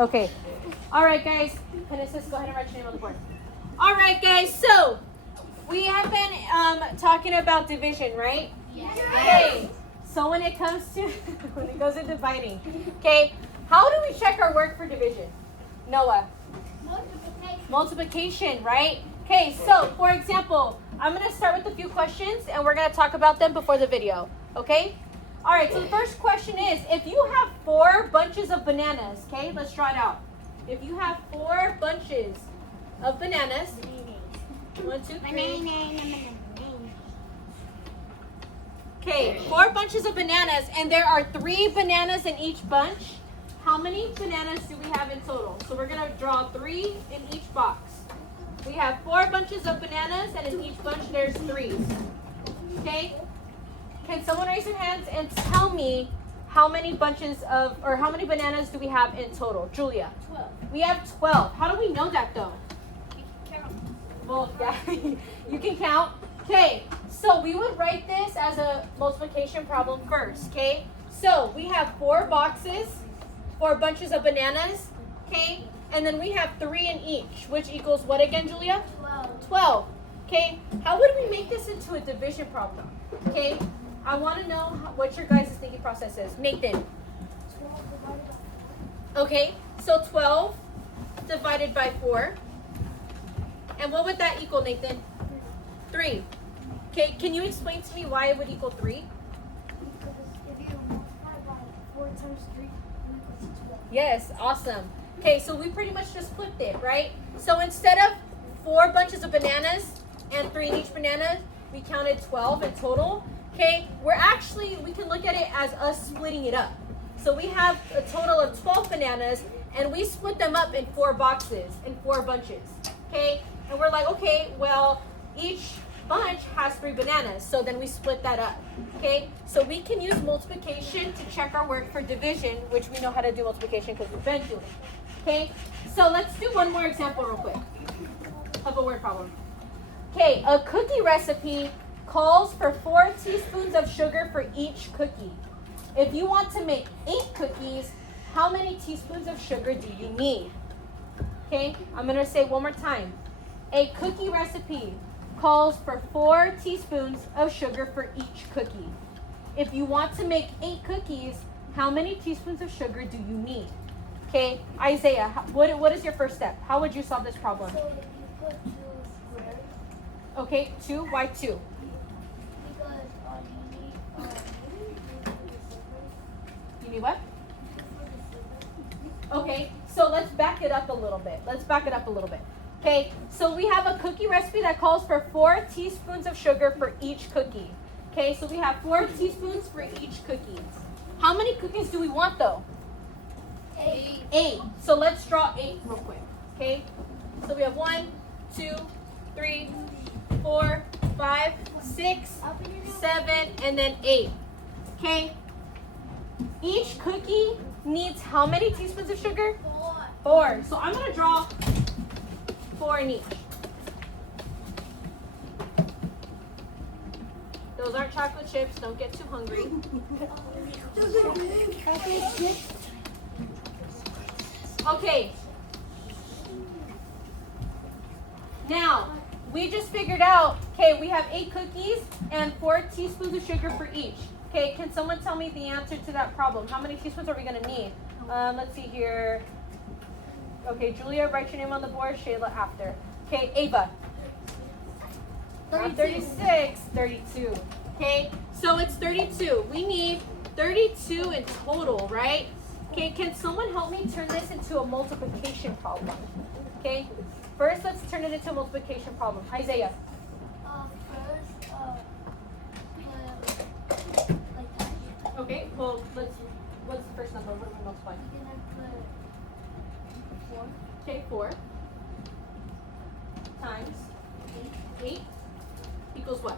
Okay. All right, guys. Genesis, go ahead and write your name on the board. All right, guys. So we have been talking about division, right? Yes. Okay. So when it comes to when it goes to dividing, okay, how do we check our work for division? Noah. Multiplication, right? Okay. So for example, I'm gonna start with a few questions, and we're gonna talk about them before the video. Okay. All right. So the first question is, if you have 4 bunches of bananas, okay, let's draw it out. If you have 4 bunches of bananas, 1, 2, 3. Okay, 4 bunches of bananas, and there are 3 bananas in each bunch. How many bananas do we have in total? So we're going to draw 3 in each box. We have 4 bunches of bananas, and in each bunch there's 3. Okay? Can someone raise their hands and tell me how many how many bananas do we have in total? Julia. 12. We have 12. How do we know that though? You can count. Well, yeah, you can count. Okay, so we would write this as a multiplication problem first, okay? So we have 4 boxes, 4 bunches of bananas, okay? And then we have 3 in each, which equals what again, Julia? 12. 12, okay? How would we make this into a division problem, okay? I want to know what your guys' thinking process is. Nathan. 12 divided by Okay, so 12 divided by 4. And what would that equal, Nathan? 3. Okay, can you explain to me why it would equal 3? because if you multiply by 4 times 3, it equals 12. Yes, awesome. Okay, so we pretty much just flipped it, right? So instead of 4 bunches of bananas and 3 in each banana, we counted 12 in total. Okay, we can look at it as us splitting it up. So we have a total of 12 bananas, and we split them up in 4 boxes, in 4 bunches. Okay, and we're like, okay, well, each bunch has 3 bananas, so then we split that up. Okay, so we can use multiplication to check our work for division, which we know how to do multiplication because we've been doing. Okay, so let's do one more example real quick of a word problem. Okay, a cookie recipe calls for 4 teaspoons of sugar for each cookie. If you want to make 8 cookies, how many teaspoons of sugar do you need? Okay, I'm going to say one more time. A cookie recipe calls for 4 teaspoons of sugar for each cookie. If you want to make 8 cookies, how many teaspoons of sugar do you need? Okay, Isaiah, what is your first step? How would you solve this problem? So if you put 2 squares, Okay, 2, why 2? because you need You need what? Okay, so let's back it up a little bit. Okay, so we have a cookie recipe that calls for 4 teaspoons of sugar for each cookie. Okay, so we have 4 teaspoons for each cookie. How many cookies do we want though? 8. 8. So let's draw 8 real quick. Okay, so we have 1, 2, 3, 4, 5, 6, 7, and then 8. Okay, each cookie needs how many teaspoons of sugar? 4. So I'm going to draw 4 in each. Those aren't chocolate chips. Don't get too hungry. Okay. Now, we just figured out, okay, we have 8 cookies and 4 teaspoons of sugar for each. Okay, can someone tell me the answer to that problem? How many teaspoons are we going to need? Let's see here. Okay, Julia, write your name on the board. Shayla after. Okay, Ava. 36, 32. Okay, so it's 32. We need 32 in total, right? Okay, can someone help me turn this into a multiplication problem? Okay, first let's turn it into a multiplication problem. Isaiah. First, like that. Okay, well, what's the first number? What do we multiply? Then I put 4. Okay, 4 times 8 equals what?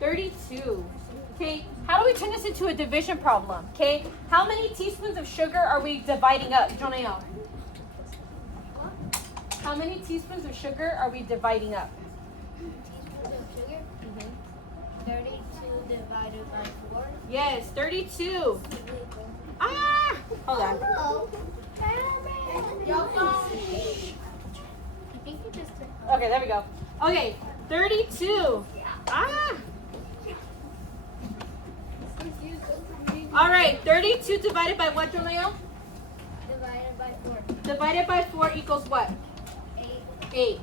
32. Okay, how do we turn this into a division problem? Okay, how many teaspoons of sugar are we dividing up? Jonael? How many teaspoons of sugar are we dividing up? Teaspoons of sugar. 32 divided by 4. Yes, 32. Ah! Hold on. Hello. think you just took. Okay, there we go. Okay, 32. Ah. All right, 32 divided by what, Romeo? Divided by 4. Divided by 4 equals what? 8. 8.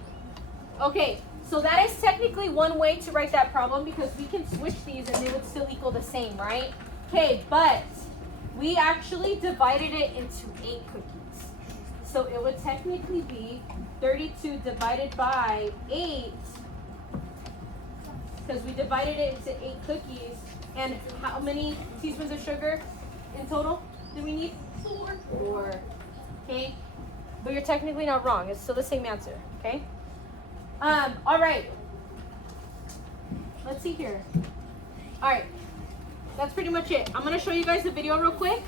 Okay, so that is technically one way to write that problem because we can switch these and they would still equal the same, right? Okay, but we actually divided it into 8 cookies. So it would technically be 32 divided by 8 because we divided it into 8 cookies. And how many teaspoons of sugar in total do we need? 4. 4. Okay? But you're technically not wrong. It's still the same answer. Okay? All right. Let's see here. All right. That's pretty much it. I'm going to show you guys the video real quick.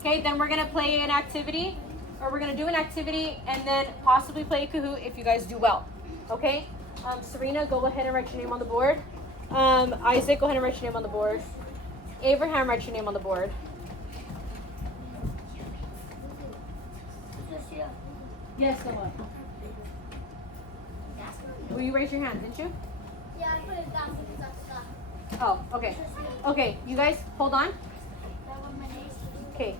Okay? Then we're going to play an activity. Or we're going to do an activity and then possibly play a Kahoot if you guys do well. Okay? Serena, go ahead and write your name on the board. Isaac, go ahead and write your name on the board. Abraham, write your name on the board. Yes, Noah. Will you raise your hand, didn't you? Yeah, I put it down because I'm stuck. Oh, okay. Okay, you guys, hold on. That one my name. Okay.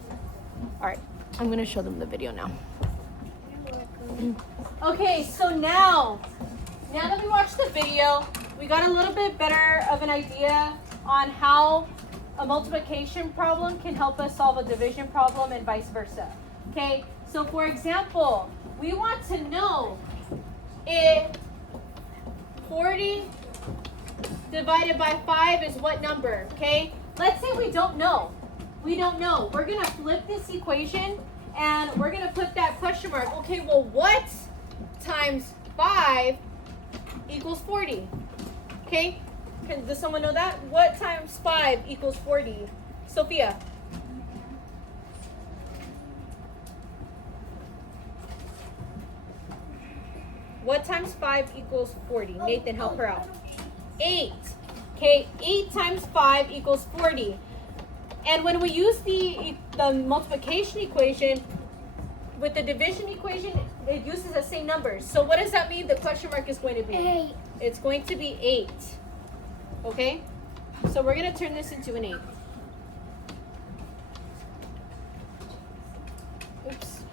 All right. I'm going to show them the video now. Okay, so now that we watched the video, we got a little bit better of an idea on how a multiplication problem can help us solve a division problem and vice versa. Okay, so for example, we want to know if 40 divided by 5 is what number, okay? Let's say we don't know. We don't know. We're going to flip this equation and we're going to put that question mark. Okay, well, what times 5 equals 40? Okay, does someone know that? What times 5 equals 40? Sophia. What times 5 equals 40? Nathan, help her out. 8. Okay, 8 times 5 equals 40. And when we use the multiplication equation with the division equation, it uses the same numbers. So what does that mean the question mark is going to be? 8. It's going to be 8. Okay? So we're going to turn this into an 8. Oops.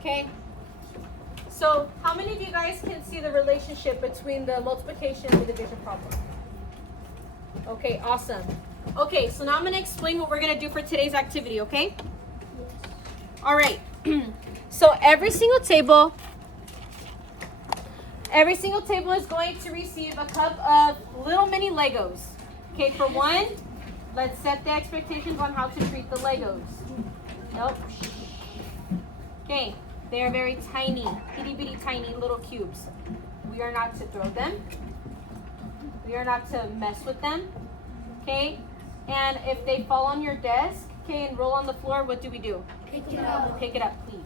Okay? So how many of you guys can see the relationship between the multiplication and the division problem? Okay, awesome. Okay, so now I'm going to explain what we're going to do for today's activity, okay? All right. So every single table is going to receive a cup of little mini Legos. Okay, for one, let's set the expectations on how to treat the Legos. Nope. Okay, they are very tiny, itty bitty tiny little cubes. We are not to throw them. We are not to mess with them. Okay, and if they fall on your desk, okay, and roll on the floor, what do we do? Pick it up. Pick it up, please.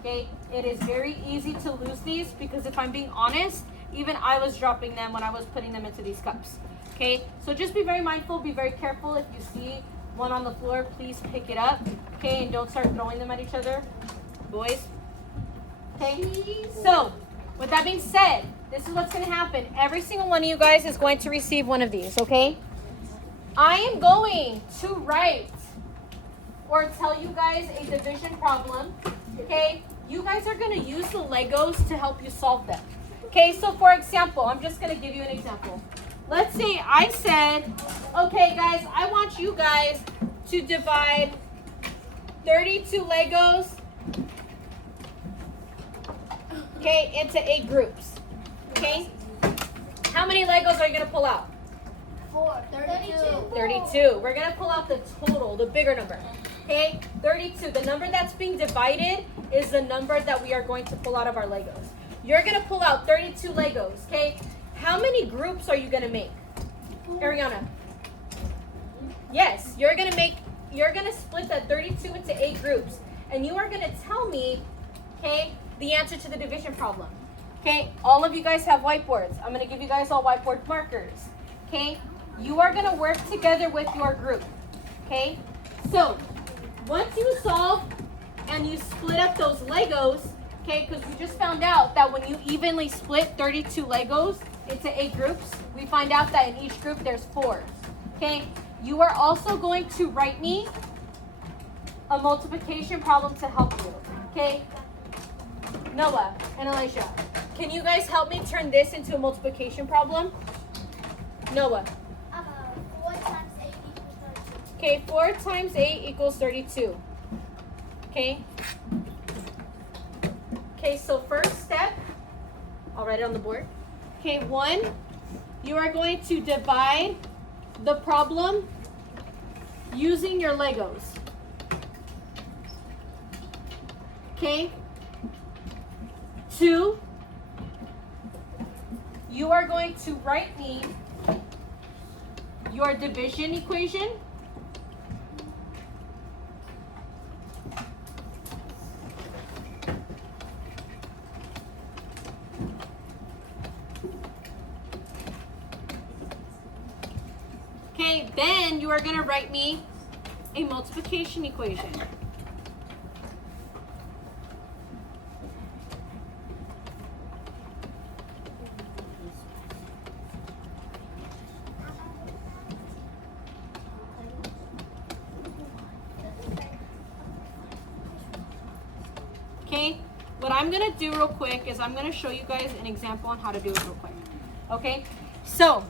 Okay, it is very easy to lose these because if I'm being honest, even I was dropping them when I was putting them into these cups. Okay, so just be very mindful, be very careful. If you see one on the floor, please pick it up. Okay, and don't start throwing them at each other, boys. Okay, so with that being said, this is what's going to happen. Every single one of you guys is going to receive one of these, okay? I am going to write or tell you guys a division problem, okay? You guys are going to use the Legos to help you solve them. Okay, so for example, I'm just going to give you an example. Let's say I said, okay guys, I want you guys to divide 32 Legos, okay, into 8 groups, okay? How many Legos are you going to pull out? 4. 32. 32. We're going to pull out the total, the bigger number. Okay, 32. The number that's being divided is the number that we are going to pull out of our Legos. You're going to pull out 32 Legos, okay? How many groups are you going to make? Ariana? Yes, you're going to split that 32 into 8 groups. And you are going to tell me, okay, the answer to the division problem. Okay, all of you guys have whiteboards. I'm going to give you guys all whiteboard markers. Okay, you are going to work together with your group. Okay, so once you solve and you split up those Legos, okay, because we just found out that when you evenly split 32 Legos into 8 groups, we find out that in each group there's 4, okay? You are also going to write me a multiplication problem to help you, okay? Noah and Elisha, can you guys help me turn this into a multiplication problem? Noah. 4 times 8 equals 32. Okay, 4 times 8 equals 32. Okay? Okay, so first step, I'll write it on the board. Okay, 1, you are going to divide the problem using your Legos. Okay? 2, you are going to write me your division equation. Okay, then you are going to write me a multiplication equation. Okay, what I'm going to do real quick is I'm going to show you guys an example on how to do it real quick. Okay, so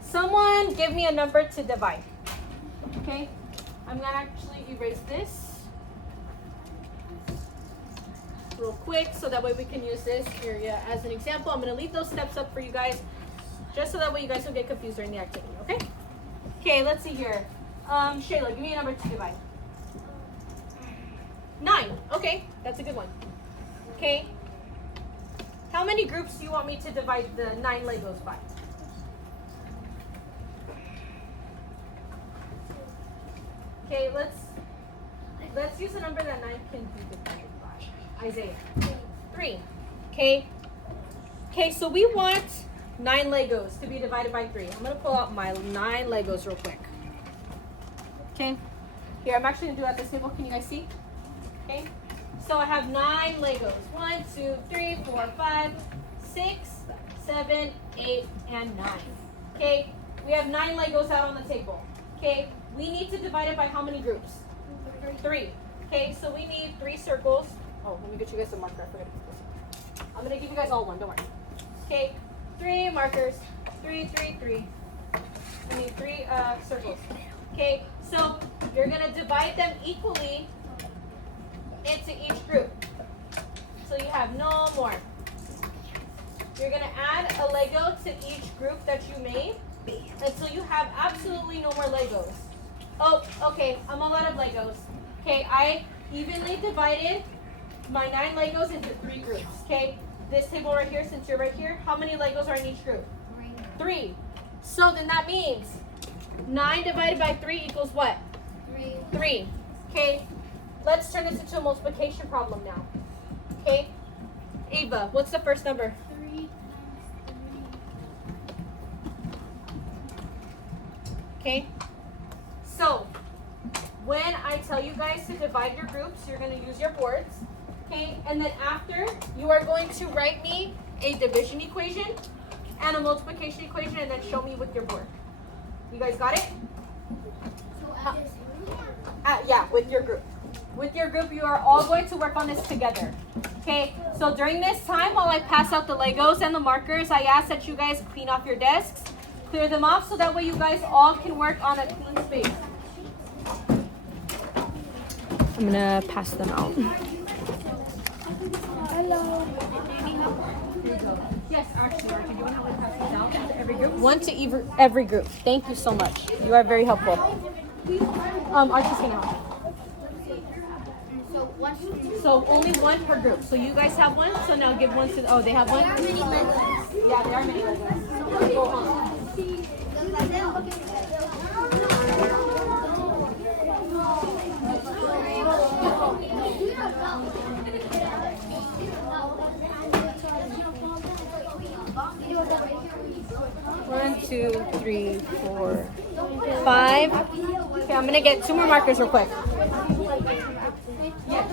someone give me a number to divide. Okay, I'm going to actually erase this real quick so that way we can use this area as an example. I'm going to leave those steps up for you guys just so that way you guys don't get confused during the activity, okay? Okay, let's see here. Shayla, give me a number to divide. 9. Okay, that's a good one. Okay. How many groups do you want me to divide the 9 Legos by? Okay, let's use a number that 9 can be divided by. Isaiah. 3. Okay. Okay, so we want 9 Legos to be divided by 3. I'm gonna pull out my 9 Legos real quick. Okay. Here, I'm actually gonna do it at this table. Can you guys see? Okay, so I have 9 Legos. 1, 2, 3, 4, 5, 6, 7, 8, and 9. Okay, we have 9 Legos out on the table. Okay, we need to divide it by how many groups? 3. Okay, so we need 3 circles. Oh, let me get you guys a marker. I forgot to put this. I'm gonna give you guys all one. Don't worry. Okay, 3 markers. 3, 3, 3. I need 3 circles. Okay, so you're gonna divide them equally into each group. So you have no more. You're going to add a Lego to each group that you made until you have absolutely no more Legos. Oh, okay, I'm all out of Legos. Okay, I evenly divided my 9 Legos into 3 groups. Okay, this table right here, since you're right here, how many Legos are in each group? 3. So then that means 9 divided by 3 equals what? 3. Okay. Let's turn this into a multiplication problem now. Okay? Ava, what's the first number? 3 times 3. Okay? So, when I tell you guys to divide your groups, you're going to use your boards. Okay? And then after, you are going to write me a division equation and a multiplication equation and then show me with your board. You guys got it? So Yeah, with your group. With your group, you are all going to work on this together. Okay, so during this time, while I pass out the Legos and the markers, I ask that you guys clean off your desks, clear them off, so that way you guys all can work on a clean space. I'm gonna pass them out. hello. Yes, actually, do you want to pass these out to every group? One to every group. Thank you so much. You are very helpful. Archie's gonna help. So only one per group. So you guys have one. So now give one to. Oh, they have one. Yeah, there are many Legos. Go home. 1, 2, 3, 4, 5. Okay, I'm gonna get 2 more markers real quick. Yes.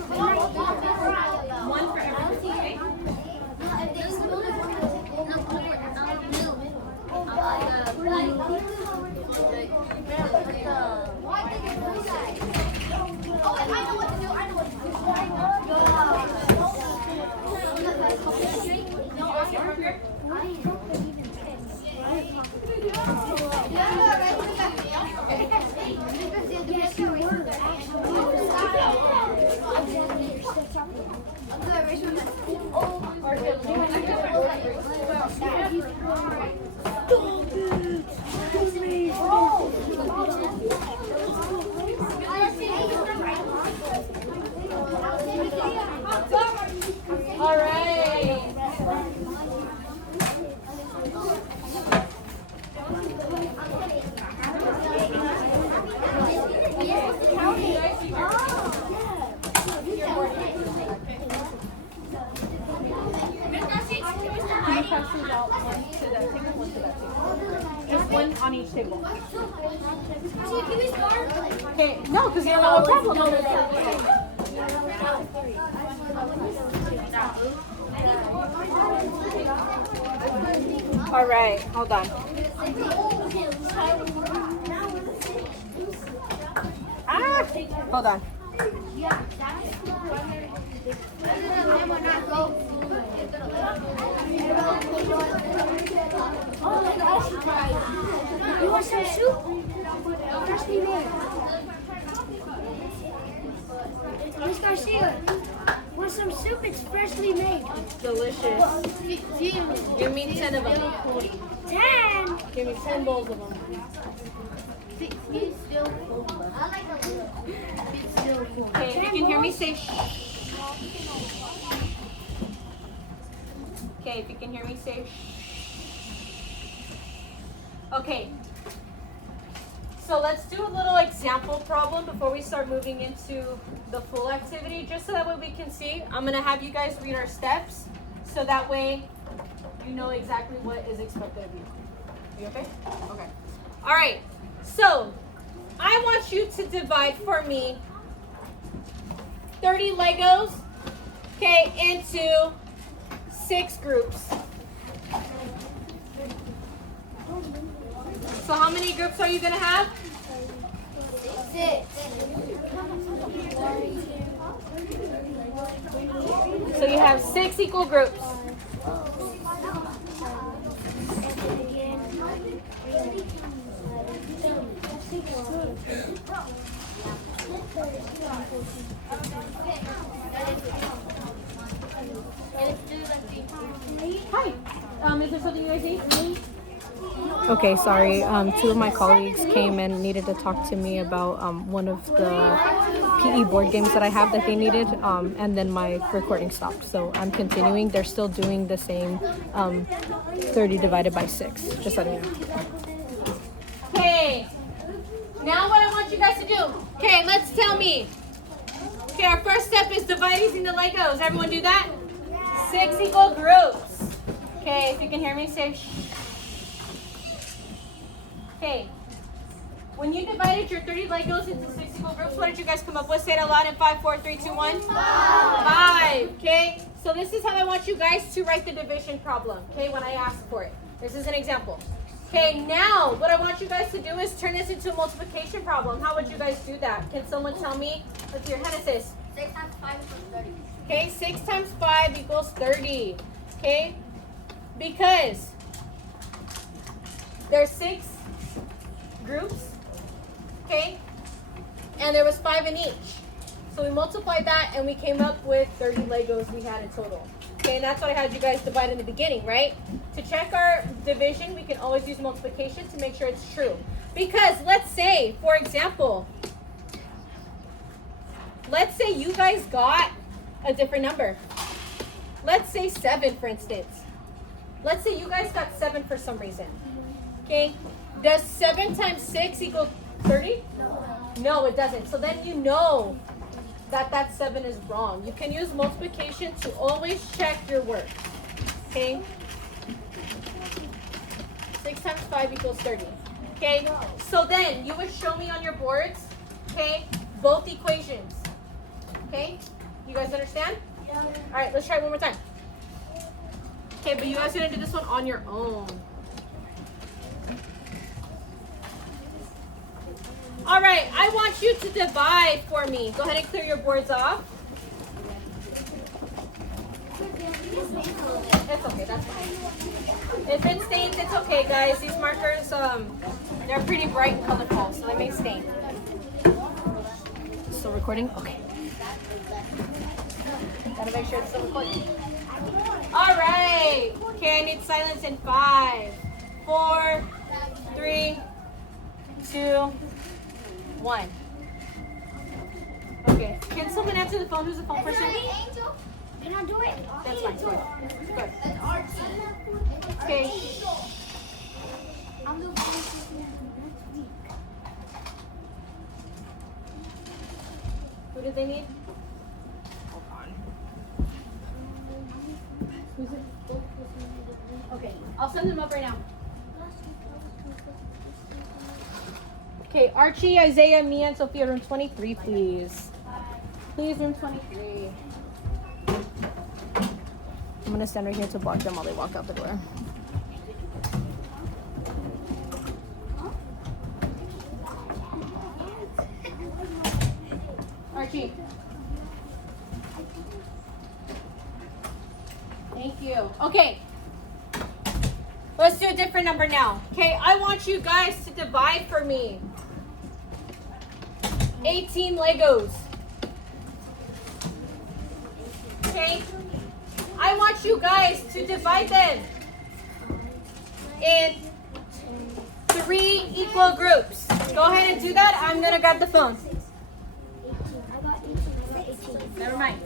on each table. Can we start? Okay, no, because you don't know what problem it is. All right, hold on. Ah, hold on. You want some soup? Freshly made. Miss Garcia, want some soup? It's freshly made. Delicious. Give me 10 of them. 10. Give me 10 bowls of them. Okay, if you can hear me, say shh. Okay, if you can hear me, say shh. Okay. So let's do a little example problem before we start moving into the full activity, just so that way we can see. I'm gonna have you guys read our steps, so that way you know exactly what is expected of you. You okay? Okay. All right. So I want you to divide for me 30 Legos, okay, into 6 groups. So how many groups are you gonna have? 6. So you have 6 equal groups. Hi. Is there something you guys need? Okay, sorry. Two of my colleagues came and needed to talk to me about one of the PE board games that I have that they needed, and then my recording stopped. So I'm continuing. They're still doing the same 30 divided by 6. Just letting you know. Okay. Now what I want you guys to do. Okay, let's tell me. Okay, our first step is dividing the Legos. Everyone do that? 6 equal groups. Okay, if you can hear me, say shh. Okay. When you divided your 30 Legos into 6 equal groups, what did you guys come up with? Say it out loud in 5, 4, 3, 2, 1. 5. Okay. So this is how I want you guys to write the division problem. Okay, when I ask for it. This is an example. Okay, now what I want you guys to do is turn this into a multiplication problem. How would you guys do that? Can someone tell me? Let's hear Genesis. 6 times 5 equals 30. Okay, 6 times 5 equals 30. Okay? Because there's 6 groups. Okay? And there was 5 in each. So we multiplied that and we came up with 30 Legos we had in total. Okay, and that's what I had you guys divide in the beginning, right? To check our division, we can always use multiplication to make sure it's true. Because let's say, for example, let's say you guys got a different number. Let's say 7, for instance. Let's say you guys got 7 for some reason. Okay? Does 7 times 6 equal 30? No, it doesn't. So then you know that 7 is wrong. You can use multiplication to always check your work. Okay? 6 times 5 equals 30. Okay? So then you would show me on your boards, okay, both equations. Okay? You guys understand? Yeah. All right, let's try it one more time. Okay, but you guys are going to do this one on your own. All right, I want you to divide for me. Go ahead and clear your boards off. It's okay, that's fine. If it stains, it's okay, guys. These markers, they're pretty bright and colorful, so they may stain. Still recording? Okay. Gotta make sure it's still recording. All right. Okay, I need silence in 5, 4, 3, 2, 1. Okay. Can someone answer the phone? Who's the phone person? Angel, can I do it? That's fine. Go ahead. Good. That's our team. Okay. I'm the next week. Who did they need? Hold on. Who's it? Okay. I'll send them up right now. Okay, Archie, Isaiah, Mia, and Sophia, room 23, please. Please, room 23. I'm gonna stand right here to block them while they walk out the door. Archie. Thank you. Okay. Let's do a different number now. Okay, I want you guys to divide for me. 18 Legos. Okay? I want you guys to divide them in 3 equal groups. Go ahead and do that. I'm gonna grab the phone. Never mind.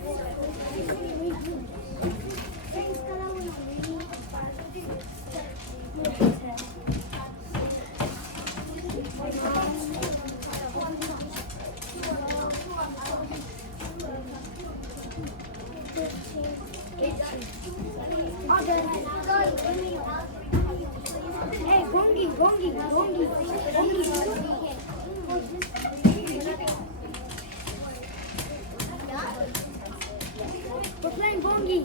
Hey, Gongi. We're playing Gongi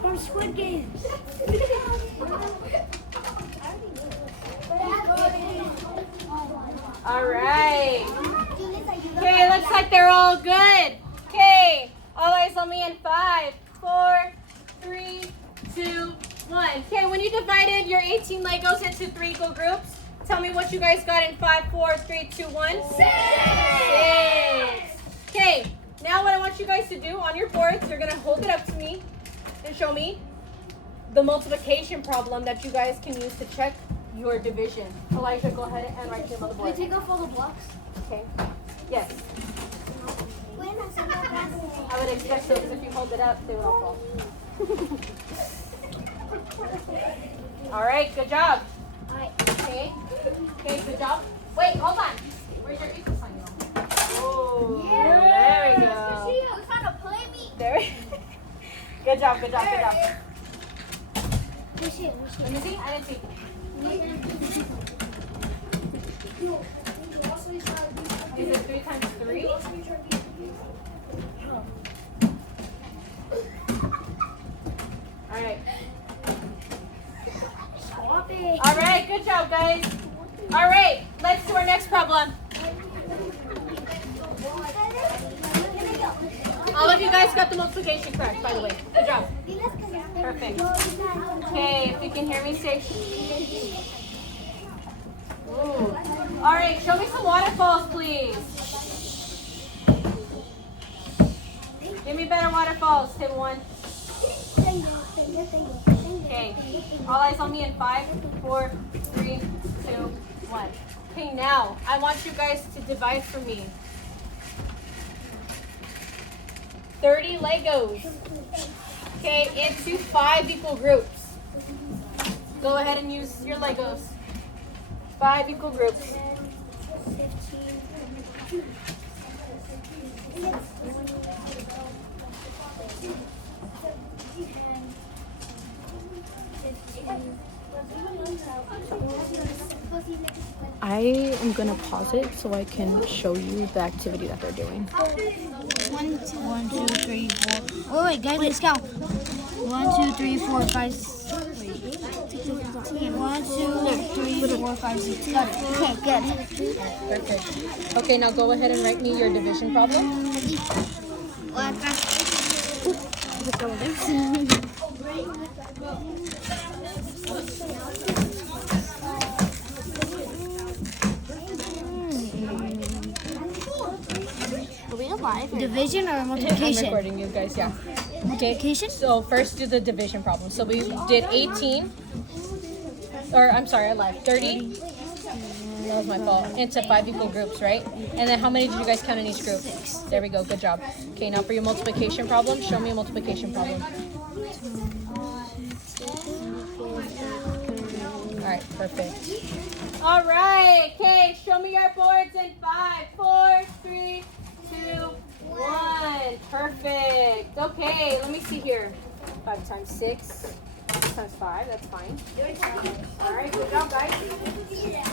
from Squid Games. All right. Okay, looks like they're all good. Okay, all eyes on me in 5, 4, 3, 2, 1. Okay, when you divided your 18 Legos into 3 equal groups, tell me what you guys got in 5, 4, 3, 2, 1. 6. Okay, now what I want you guys to do on your boards, you're gonna hold it up to me and show me the multiplication problem that you guys can use to check your division. Elijah, go ahead and write them on the Can we board. take off all the blocks? Okay. Yes. I would expect so, because if you hold it up, they will fall. All right, good job. Okay. Okay, good job. Wait, hold on. Where's your equal sign? Oh, there we go. You're trying to play me? There. Good job, good job, good job. Let Let me see. I didn't see. Is it 3 times 3? All right. Stop it. All right, good job, guys. All right, let's do our next problem. All of you guys got the multiplication correct, by the way. Good job. Perfect. Okay, if you can hear me, say shh. Ooh. All right, show me some waterfalls, please. Give me better waterfalls, Tim 1. Okay, all eyes on me in 5, 4, 3, 2, 1. Okay, now I want you guys to divide for me 30 Legos, okay, into 5 equal groups. Go ahead and use your Legos. 5 equal groups. I am gonna pause it so I can show you the activity that they're doing. 1, 2, 3, 4. Wait, guys, let's count. 1, 2, 3, 4, 5. 1, 2, 3, 4, 5, 6. Got it. Okay, good. Perfect. Okay, now go ahead and write me your division problem. Division or I'm multiplication? recording you guys, yeah. Okay, Multiplication? so first do the division problem. So we did 18, or I'm sorry, I lied, 30. That was my fault. Into 5 equal groups, right? And then how many did you guys count in each group? 6. There we go, good job. Okay, now for your multiplication problem, show me a multiplication problem. All right, perfect. All right, okay, show me your boards in 5, 4, 3, 2, 1. Perfect. Okay, let me see here. 5 times 6. times 5. That's fine. All right, good job, guys.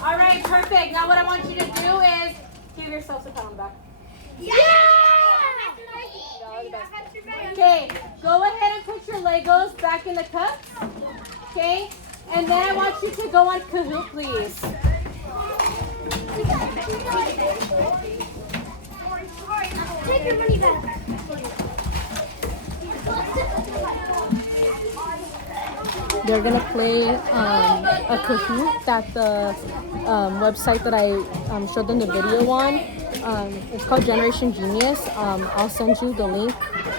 All right, perfect. Now what I want you to do is give yourselves a pat on the back. Yeah! Okay, go ahead and put your Legos back in the cups. Okay, and then I want you to go on Kahoot, please. Take your money back. They're gonna play a Kahoot that the website that I showed them the video on. It's called Generation Genius. I'll send you the link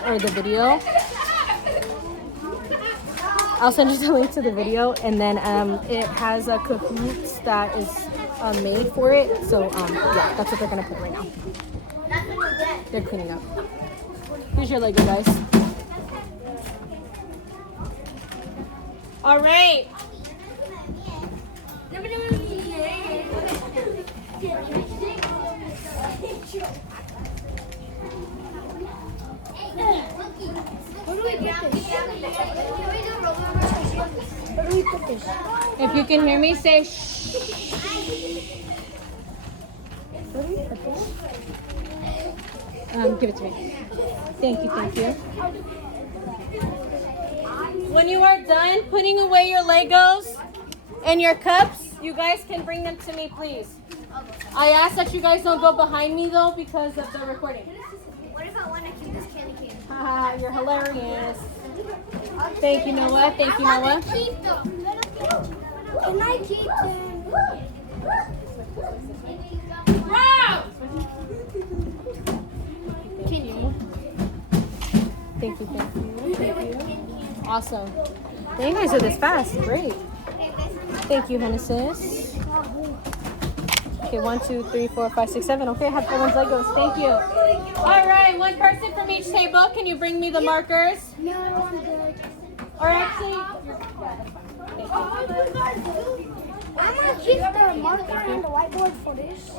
or the video. I'll send you the link to the video, and then it has a Kahoot that is made for it. So yeah, that's what they're gonna play right now. They're cleaning up. Here's your Lego, guys. All right. Where do we put this? If you can hear me, say shh. Where do we put this? Give it to me. Thank you, thank you. When you are done putting away your Legos and your cups, you guys can bring them to me, please. I ask that you guys don't go behind me, though, because of the recording. What if I want to keep this candy cane? Haha, you're hilarious. Thank you, Noah. Thank you, Noah. Keep them. Can I keep them? Thank you. Thank you, thank you. Thank you. Awesome. Dang, you guys are this fast. Great. Thank you, Genesis. Okay, 1, 2, 3, 4, 5, 6, 7. Okay, I have everyone's Legos. Thank you. All right, one person from each table. Can you bring me the markers? No, I'm good. Or actually, I'm going to keep the marker and the whiteboard for this.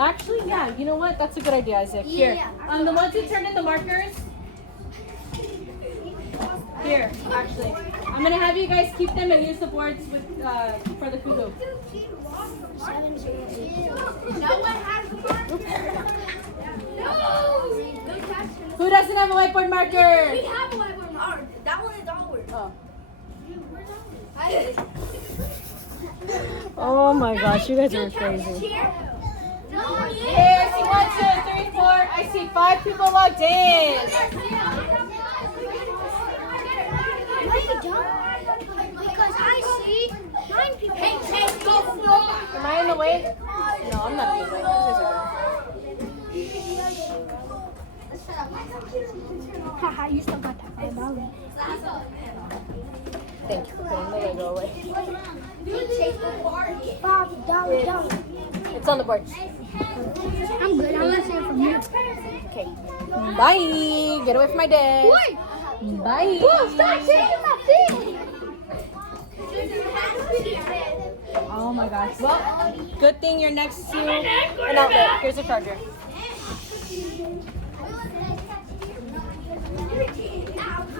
actually, yeah. You know what? That's a good idea, Isaac. Here. Yeah. The ones who turned in the markers. Here, actually. I'm gonna have you guys keep them and use the boards with for the Kugo. No one has the marker. No. Who doesn't have a whiteboard marker? We have a whiteboard marker. That one is ours. Oh. Oh. Oh my gosh, you guys are crazy. Here, I see 1, 2, 3, 4. I see 5 people logged in. Because I see 9 people. Hey, go Am I in the way? No, I'm not in the way. Haha, you still got that $5. Thank you for putting the Lego away. $5. It's on the board. I'm good. I'm not saying from here. Okay. Bye. Get away from my desk. Wait. Bye. Whoa, stop shaking my feet. Oh my gosh. Well, good thing you're next to an outlet. Here's a charger.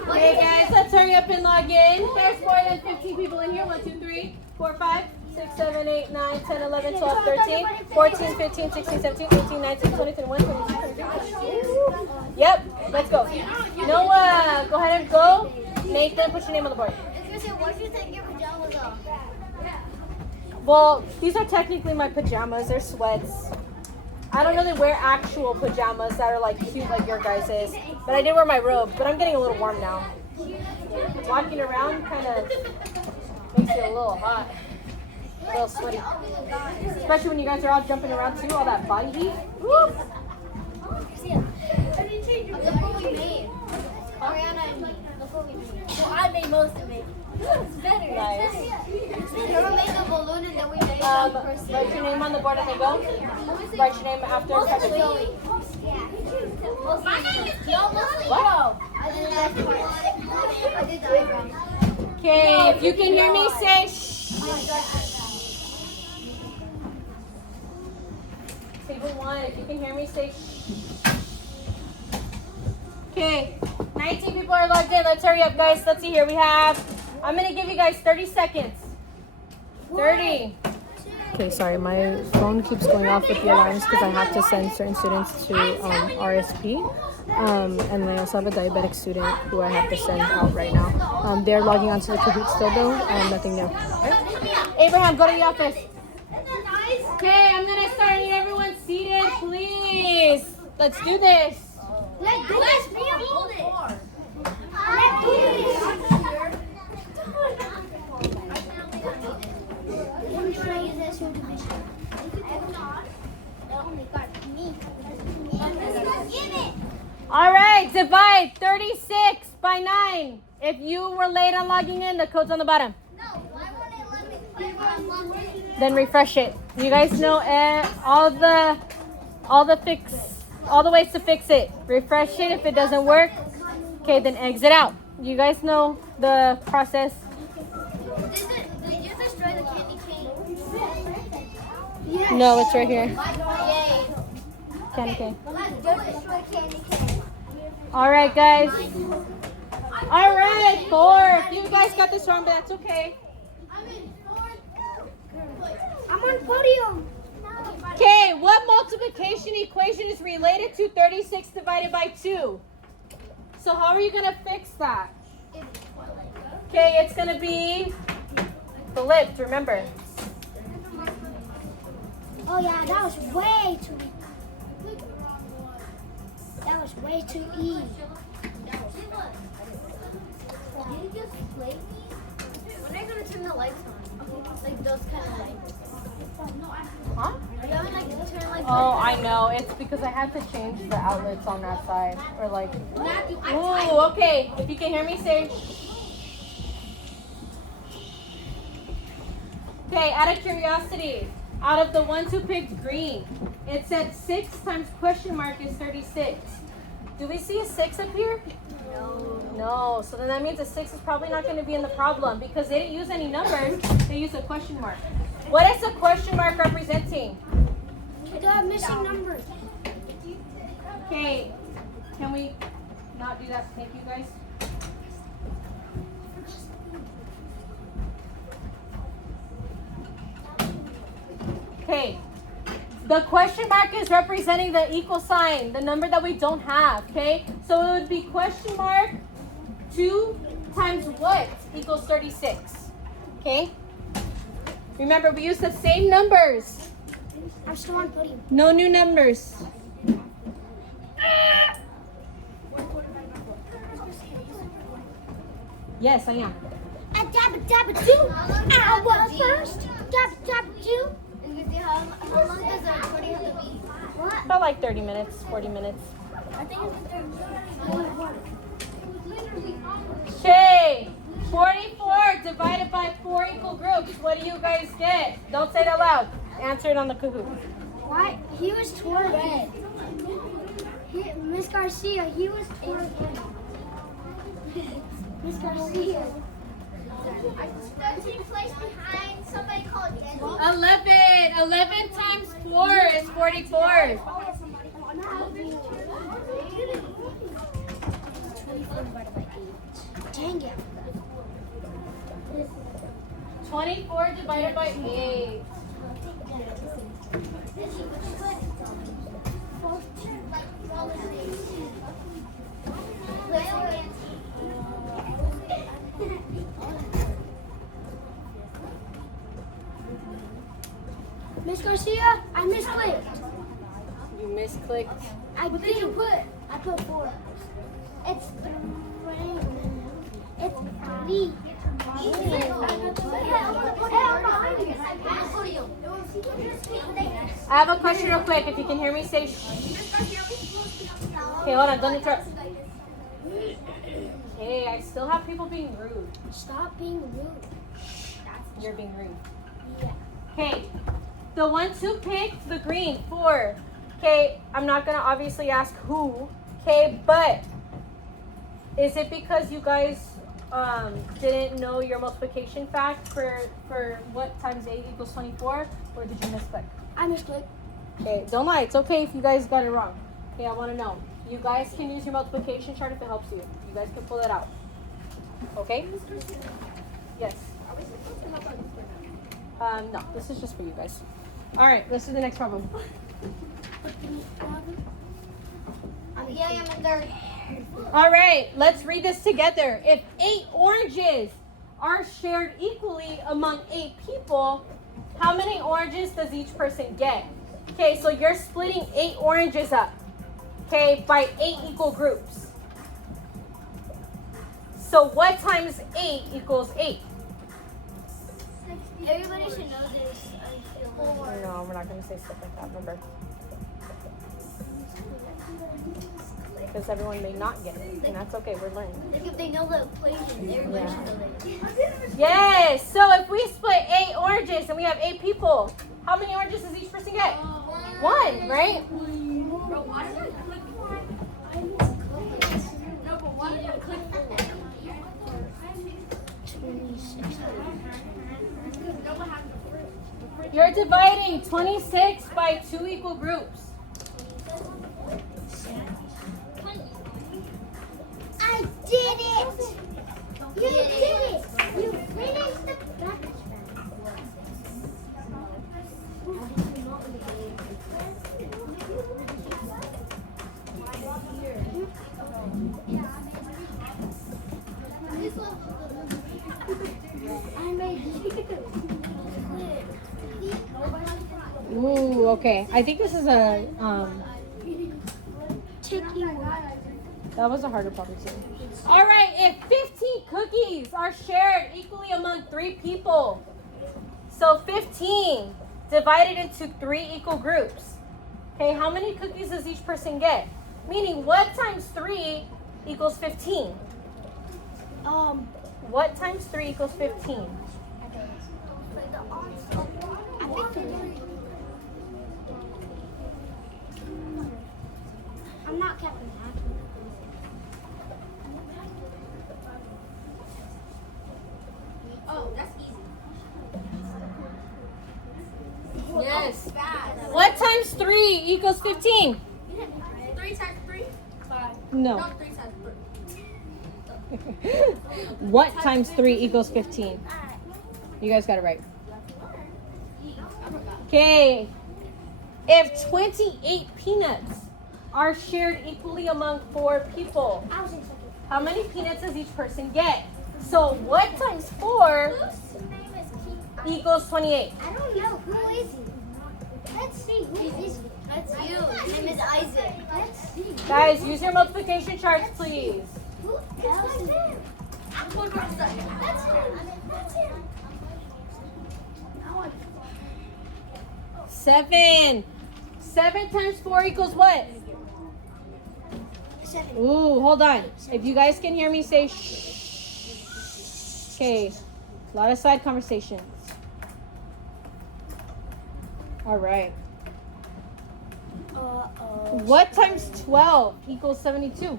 Okay, guys, let's hurry up and log in. There's more than 15 people in here. 1, 2, 3, 4, 5, 6, 7, 8, 9, 10, 11, 12, 13, 14, 15, 16, 17, 18, 19, 20, 21, 22, 23. Yep, let's go. Noah, go ahead and go. Nathan, put your name on the board. Well, these are technically my pajamas. They're sweats. I don't really wear actual pajamas that are like cute like your guys' is. But I did wear my robe. But I'm getting a little warm now. Walking around kind of makes you a little hot. A little sweaty. Especially when you guys are all jumping around too. All that body heat. Woo! Well, I made most of it. It's better. Nice. Never made a balloon and then we made Write your name on the board and go. Write your name after especially. My name is Joe. What? I did the last part. I did the eyebrows. Okay, if you can hear me, say shh. Table 1, if you can hear me, say shh. Okay, 19 people are logged in. Let's hurry up, guys. Let's see here. I'm going to give you guys 30 seconds. 30. Okay, sorry, my phone keeps going off with the alarms because I have to send certain students to RSP. And I also have a diabetic student who I have to send out right now. They're logging onto the Kahoot still though, nothing new. Okay. Abraham, go to the office. Okay, I'm going to start. I need everyone seated, please. Let's do this. Let's do this. Hold it. Let's do this. All right, divide 36 by 9. If you were late on logging in, the code's on the bottom. Then refresh it. You guys know all the ways to fix it. Refresh it if it doesn't work. Okay, then exit out. You guys know the process. Did you destroy the candy cane? No, it's right here. Yay. Candy cane. Just destroy candy cane. All right, guys. All right, 4. You guys got this wrong, but that's okay. I'm on podium. Okay, what multiplication equation is related to 36 divided by 2? So how are you going to fix that? Okay, it's going to be flipped, remember. Oh yeah, that was way too easy. That was way too easy. Did you just play me? When are you gonna turn the lights on? Like those kind of lights. Huh? Are you gonna like turn like? Oh, I know. It's because I had to change the outlets on that side. Or like, ooh, okay. If you can hear me, say okay, out of curiosity, out of the ones who picked green, it said 6 times question mark is 36. Do we see a 6 up here? No. So then that means a 6 is probably not going to be in the problem because they didn't use any numbers. They used a question mark. What is a question mark representing? The missing numbers. Okay. Can we not do that? Thank you, guys. Okay. The question mark is representing the equal sign, the number that we don't have, okay? So it would be question mark 2 times what equals 36, okay? Remember, we use the same numbers. I'm still on podium. No new numbers. Yes, I am. A dabba dabba do. I was first. Dabba dabba do. How long does the recording have to be? What? About like 30 minutes, 40 minutes. I think it's Okay, 44 divided by 4 equal groups. What do you guys get? Don't say it out loud. Answer it on the Kahoot. Why? He was twerking. Miss Garcia, he was twerking. Miss Garcia. He placed behind somebody called 11. 11 times 4 is 44. 24 divided by 8. Dang it. 24 divided by 8. Miss Garcia, I misclicked. You misclicked. What did you put? I put 4. It's 3. It's 3. I have a question real quick. If you can hear me, say shh. Okay, hold on. Don't interrupt. Hey, I still have people being rude. Stop being rude. You're being rude. Yeah. Okay, the ones who picked the green, 4. Okay, I'm not gonna obviously ask who. Okay, but is it because you guys didn't know your multiplication fact for what times 8 equals 24, or did you misclick? I misclicked. Okay, don't lie. It's okay if you guys got it wrong. Okay, I want to know. You guys can use your multiplication chart if it helps you. You guys can pull it out. Okay? Yes. No, this is just for you guys. All right, let's do the next problem. Yeah, I'm in third. All right, let's read this together. If 8 oranges are shared equally among 8 people, how many oranges does each person get? Okay, so you're splitting 8 oranges up, okay, by 8 equal groups. So what times 8 equals 8? Everybody should know this. No, we're not going to say stuff like that, remember. Because everyone may not get it, and that's okay, we're learning. Like if they know the equation, everybody should know this. Yes, so if we split 8 oranges and we have 8 people, how many oranges does each person get? 1, right? Bro, why did I click one? No, but why did I click one? You're dividing 26 by 2 equal groups. I did it! You did it! You finished the Ooh, okay. I think this is a that was a harder problem too. All right, if 15 cookies are shared equally among 3 people, so 15 divided into 3 equal groups. Okay, how many cookies does each person get? Meaning, what times 3 equals 15? What times 3 equals 15? I'm not counting that. Oh, that's easy. Yes. What times 3 equals 15? 3 times 3? 5. No. No, 3 times 3. What times 3 equals 15? You guys got it right. Okay. If 28 peanuts are shared equally among 4 people, how many peanuts does each person get? So what times 4 equals 28? I don't know. Who is he? Let's see. Who is he? That's you. His name is Isaac. Let's see. Guys, use your multiplication charts, please. Who else is there? That's him. That's him. 7. 7 times 4 equals what? 7. Ooh, hold on. If you guys can hear me, say shh. Okay. A lot of side conversations. All right. What times 12 equals 72?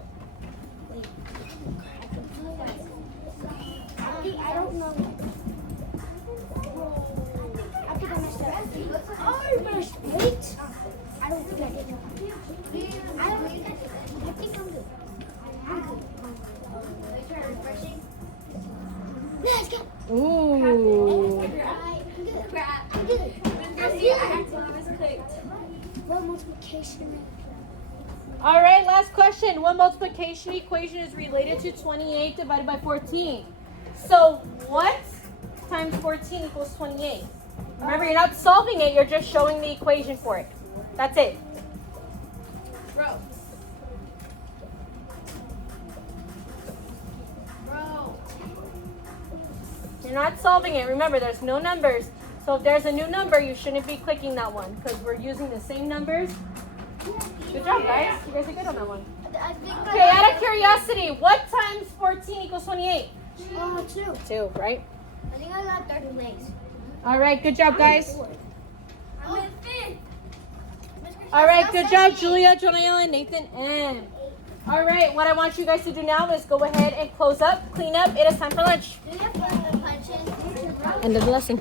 I don't know. I think I messed up. I messed 8? I don't think I did. I think I'm good. I'm good. Let's go. Ooh. I'm good. What multiplication? All right, last question. What multiplication equation is related to 28 divided by 14? So what times 14 equals 28? Remember, you're not solving it, you're just showing the equation for it. That's it. Bro. You're not solving it. Remember, there's no numbers. So if there's a new number, you shouldn't be clicking that one because we're using the same numbers. Good job, guys. You guys are good on that one. Okay, out of curiosity, what times 14 equals 28? 2. 2, right? I think I got 30 legs. All right, good job, guys. I'm in 5th. All right, good job, Julia, Jonayla, and Nathan, and. All right, what I want you guys to do now is go ahead and close up, clean up. It is time for lunch. Do you have the punches? End of the lesson.